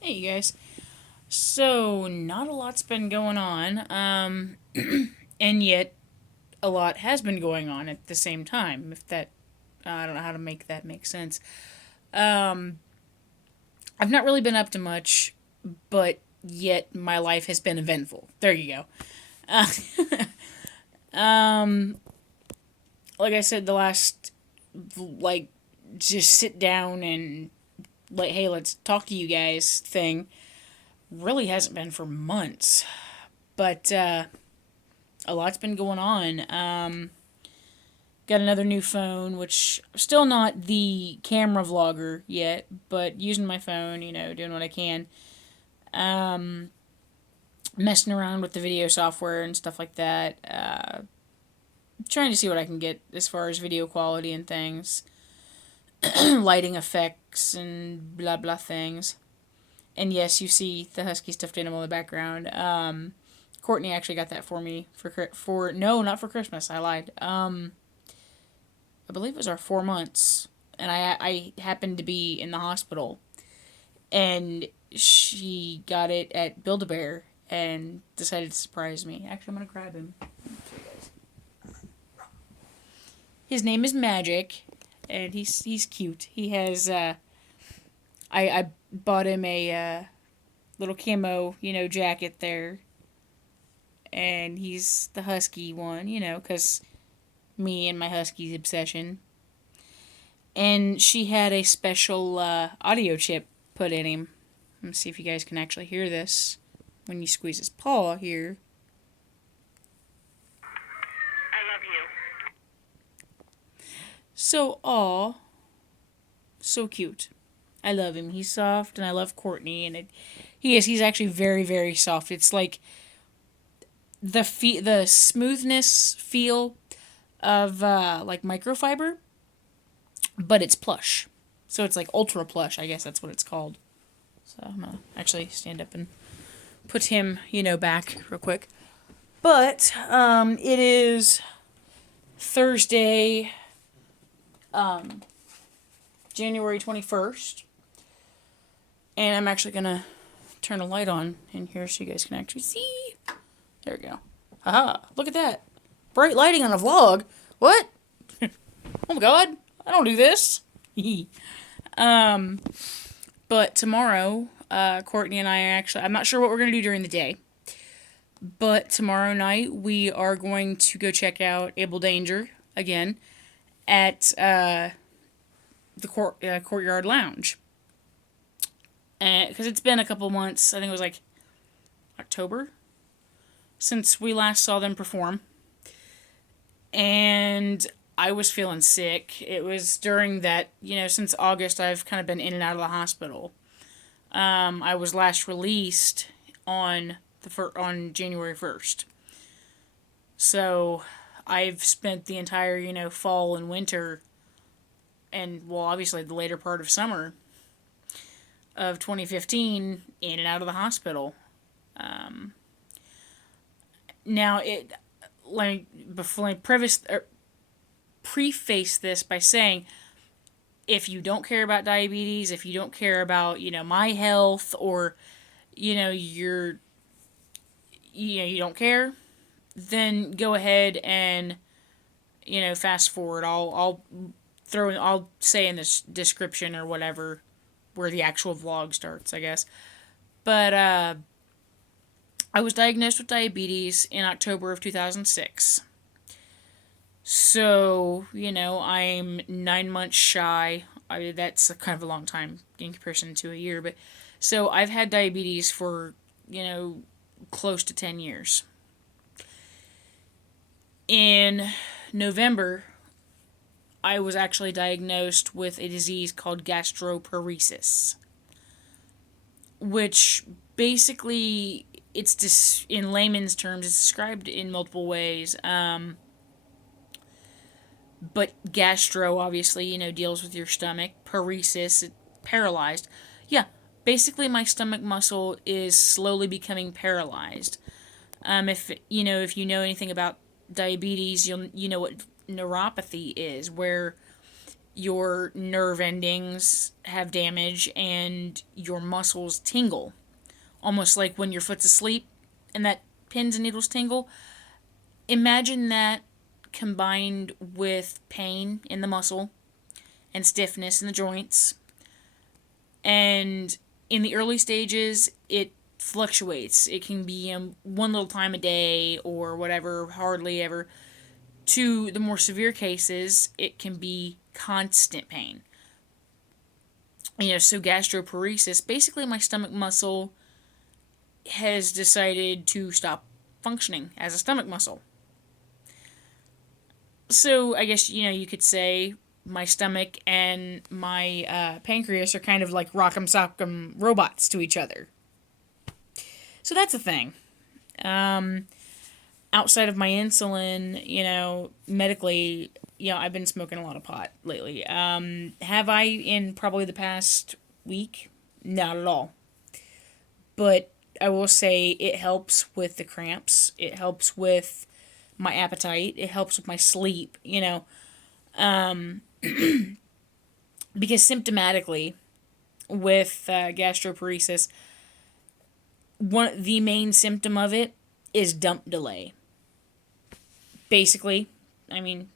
Hey, you guys. So, not a lot's been going on, and yet a lot has been going on at the same time. If that, I don't know how to make that make sense. Um, I've not really been up to much, but yet my life has been eventful. There you go. Uh, um, like I said, the last, like, just sit down and, like, hey, let's talk to you guys thing really hasn't been for months. But, a lot's been going on. Got another new phone, which still not the camera vlogger yet, but using my phone, doing what I can. Um, Messing around with the video software and stuff like that. Trying to see what I can get as far as video quality and things, lighting effects and blah blah things. And yes, you see the husky stuffed animal in the background. Courtney actually got that for me for no, not for Christmas. I lied. I believe it was our 4 months, and I happened to be in the hospital, and she got it at Build a Bear and decided to surprise me. Actually, I'm gonna grab him. His name is Magic, and he's cute. He has I bought him a little camo jacket there, and he's the husky one, because me and my husky's obsession. And she had a special audio chip put in him. Let's see if you guys can actually hear this when you squeeze his paw here. I love you. So, aw, so cute. I love him. He's soft, and I love Courtney, and he's actually very, very soft. It's like the smoothness feel of like microfiber, but it's plush. So it's like ultra plush, I guess that's what it's called. So I'm gonna actually stand up and put him, back real quick. But it is Thursday, um, January 21st, and I'm actually gonna turn a light on in here so you guys can actually see. There we go. Haha! Look at that, bright lighting on a vlog. What? Oh my god! I don't do this. um, but tomorrow, Courtney and I are actually. I'm not sure what we're gonna do during the day. But tomorrow night we are going to go check out Able Danger again at the Courtyard Lounge. Because it's been a couple months, I think it was like October, since we last saw them perform. And I was feeling sick. It was during that, since August, I've kind of been in and out of the hospital. I was last released on on January 1st. So I've spent the entire, fall and winter and, well, obviously the later part of summer of 2015 in and out of the hospital. Um, Now, let me preface this by saying, if you don't care about diabetes, if you don't care about, my health, or, you don't care, then go ahead and, fast forward. I'll say in this description or whatever where the actual vlog starts, I guess. But I was diagnosed with diabetes in October of 2006. So, I'm 9 months shy. That's kind of a long time in comparison to a year, but so I've had diabetes for, close to 10 years. In November, I was actually diagnosed with a disease called gastroparesis, which basically, in layman's terms, it's described in multiple ways. But gastro, obviously, deals with your stomach. Paresis, paralyzed. Yeah, basically, my stomach muscle is slowly becoming paralyzed. If you know anything about diabetes, you know what neuropathy is, where your nerve endings have damage and your muscles tingle. Almost like when your foot's asleep and that pins and needles tingle. Imagine that combined with pain in the muscle and stiffness in the joints. And in the early stages, it fluctuates. It can be one little time a day or whatever, hardly ever. To the more severe cases, it can be constant pain. So gastroparesis, basically my stomach muscle has decided to stop functioning as a stomach muscle. So I guess, you could say my stomach and my pancreas are kind of like rock'em sock'em robots to each other. So that's a thing. Outside of my insulin, medically, I've been smoking a lot of pot lately. Have I in probably the past week? Not at all. But I will say it helps with the cramps. It helps with my appetite. It helps with my sleep, because symptomatically with gastroparesis, the main symptom of it is dump delay. Basically, I mean,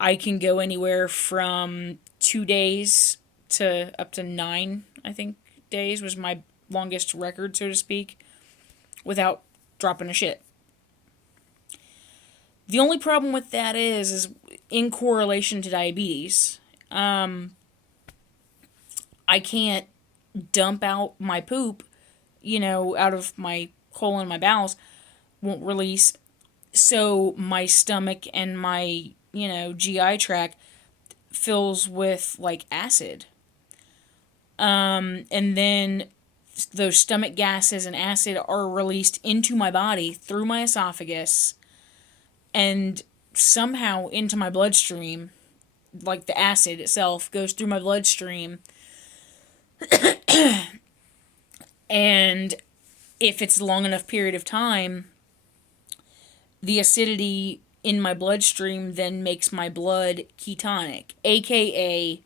I can go anywhere from 2 days to up to 9, I think, days was my longest record, so to speak, without dropping a shit. The only problem with that is in correlation to diabetes. I can't dump out my poop, out of my colon, my bowels won't release. So my stomach and my, GI tract fills with like acid. And then those stomach gases and acid are released into my body through my esophagus and somehow into my bloodstream. Like the acid itself goes through my bloodstream. And if it's a long enough period of time, the acidity in my bloodstream then makes my blood ketonic, aka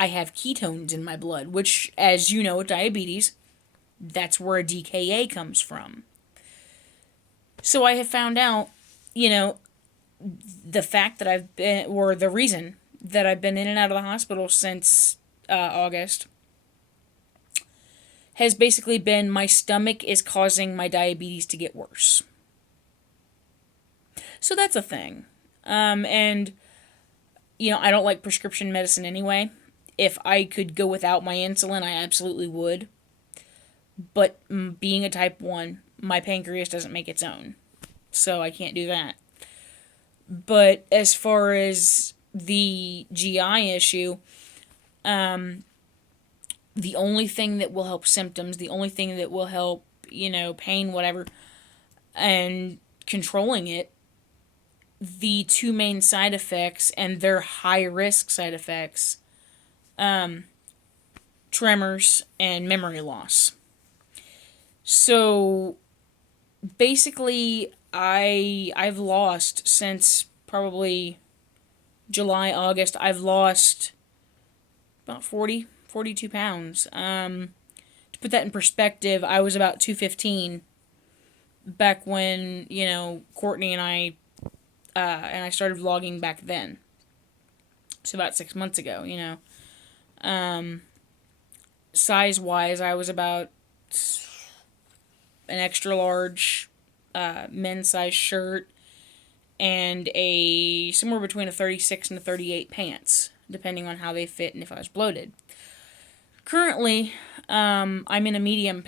I have ketones in my blood, which, as you know, with diabetes, that's where a DKA comes from. So I have found out, the fact that I've been, or the reason that I've been in and out of the hospital since August, has basically been my stomach is causing my diabetes to get worse. So that's a thing. And, I don't like prescription medicine anyway. If I could go without my insulin, I absolutely would. But being a type 1, my pancreas doesn't make its own. So I can't do that. But as far as the GI issue, the only thing that will help symptoms, the only thing that will help, pain, whatever, and controlling it, the two main side effects, and they're high risk side effects, tremors and memory loss. So basically, I've lost since probably July, August, I've lost about 42 pounds. To put that in perspective, I was about 215 back when, Courtney and I started vlogging back then. So about 6 months ago, Size-wise, I was about an extra large men's size shirt and somewhere between a 36 and a 38 pants, depending on how they fit and if I was bloated. Currently, I'm in a medium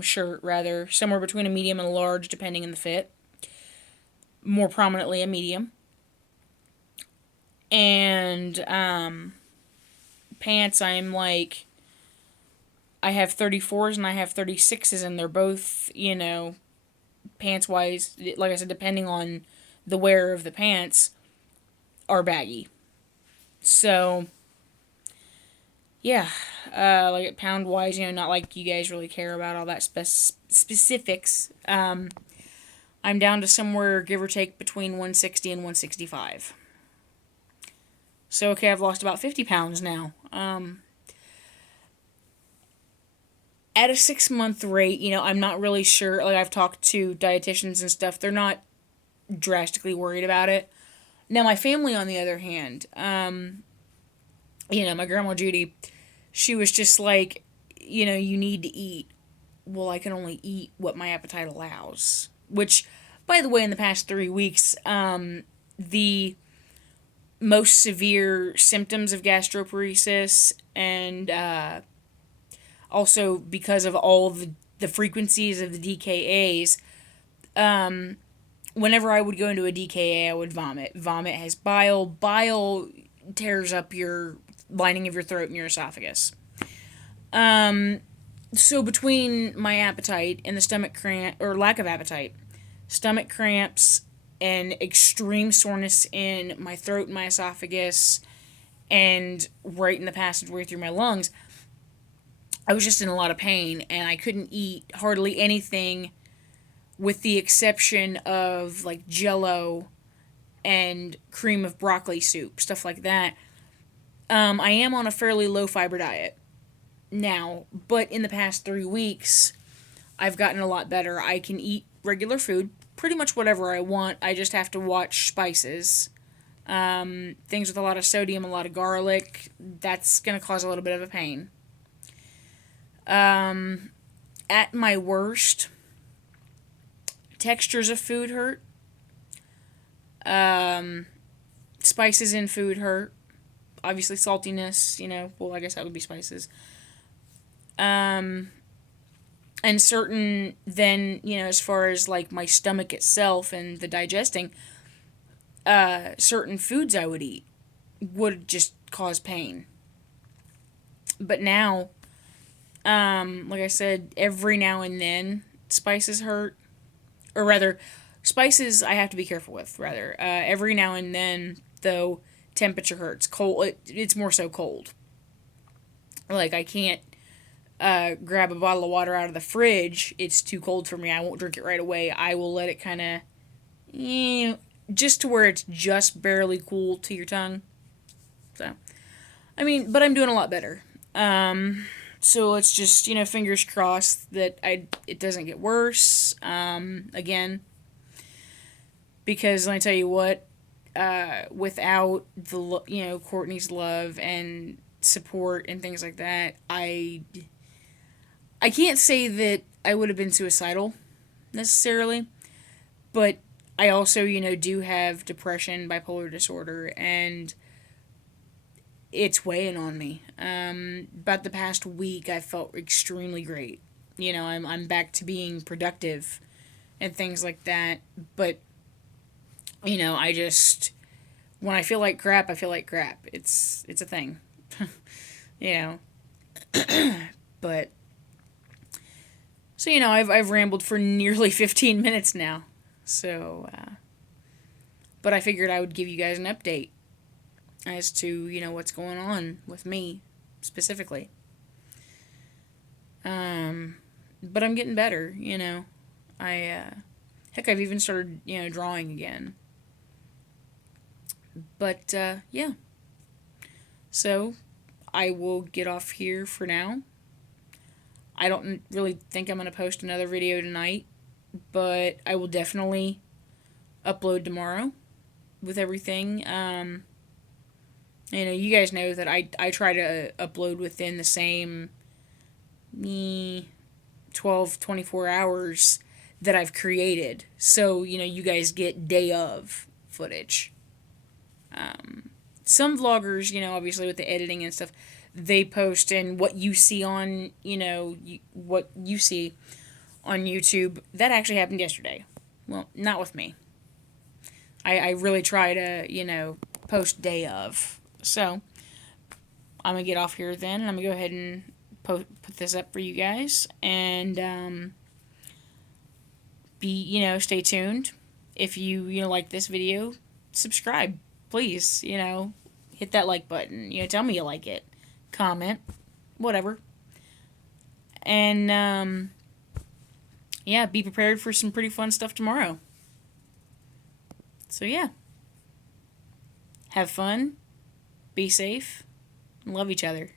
shirt rather, somewhere between a medium and a large, depending on the fit. More prominently, a medium. And pants, I have 34s and I have 36s, and they're both, pants wise, like I said, depending on the wearer of the pants, are baggy. So, yeah, like pound wise, not like you guys really care about all that specifics. I'm down to somewhere, give or take, between 160 and 165. So, okay, I've lost about 50 pounds now. At a 6 month rate, I'm not really sure. Like, I've talked to dietitians and stuff, they're not drastically worried about it. Now, my family, on the other hand, my grandma Judy, she was just like, you need to eat. Well, I can only eat what my appetite allows. Which, by the way, in the past 3 weeks, the most severe symptoms of gastroparesis and also because of all the frequencies of the DKAs, whenever I would go into a DKA, I would vomit. Vomit has bile. Bile tears up your lining of your throat and your esophagus. So between my appetite and the stomach cramp, or lack of appetite, stomach cramps, and extreme soreness in my throat and my esophagus, and right in the passageway through my lungs, I was just in a lot of pain, and I couldn't eat hardly anything with the exception of like jello and cream of broccoli soup, stuff like that. I am on a fairly low fiber diet now, but in the past 3 weeks, I've gotten a lot better. I can eat regular food, pretty much whatever I want. I just have to watch spices. Things with a lot of sodium, a lot of garlic, that's going to cause a little bit of a pain. At my worst, textures of food hurt. Spices in food hurt. Obviously, saltiness, well, I guess that would be spices. And certain, then, as far as like my stomach itself and the digesting, certain foods I would eat would just cause pain. But now, like I said, every now and then spices hurt. Or rather, spices I have to be careful with, rather. Every now and then, though, temperature hurts. Cold, it's more so cold. Like, I can't grab a bottle of water out of the fridge. It's too cold for me. I won't drink it right away. I will let it kind of, just to where it's just barely cool to your tongue. So, but I'm doing a lot better. So let's just, fingers crossed that it doesn't get worse, again. Because let me tell you what, without the, Courtney's love and support and things like that, I can't say that I would have been suicidal, necessarily. But I also, do have depression, bipolar disorder, and it's weighing on me. About the past week, I felt extremely great. I'm back to being productive and things like that. But, I just, when I feel like crap, I feel like crap. It's a thing. But, so, I've rambled for nearly 15 minutes now. So, but I figured I would give you guys an update as to, what's going on with me, specifically. But I'm getting better, heck, I've even started, drawing again. But, yeah. So, I will get off here for now. I don't really think I'm going to post another video tonight, but I will definitely upload tomorrow with everything. You guys know that I try to upload within the same 12, 24 hours that I've created. So, you guys get day of footage. Some vloggers, obviously with the editing and stuff, they post, and what you see on, what you see on YouTube, that actually happened yesterday. Well, not with me. I really try to, post day of. So, I'm going to get off here then, and I'm going to go ahead and put this up for you guys, and stay tuned. If you like this video, subscribe, please, hit that like button, tell me you like it, comment, whatever, and yeah, be prepared for some pretty fun stuff tomorrow. So yeah, have fun, be safe, and love each other.